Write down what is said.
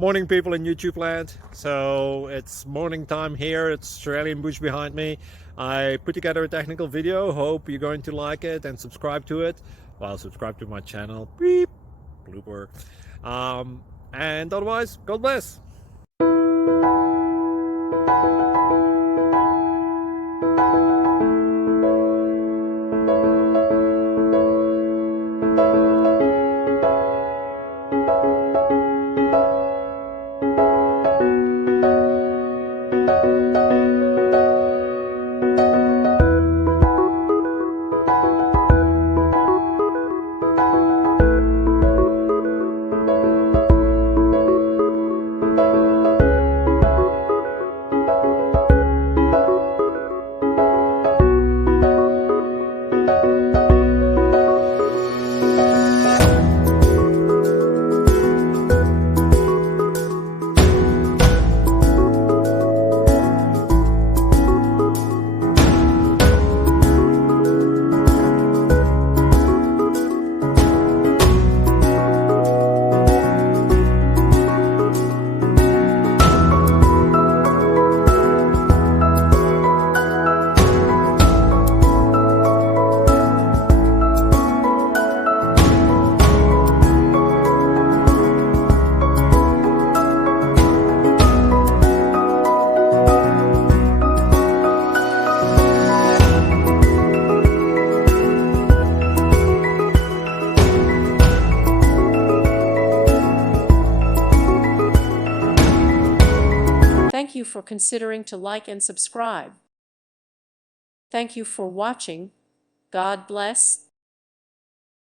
Morning, people in YouTube land. So it's morning time here. It's Australian bush behind me. I put together a technical video. Hope you're going to like it and subscribe to it. Well, subscribe to my channel. Beep. Blooper. And otherwise, God bless. Thank you for considering to like and subscribe. Thank you for watching. God bless.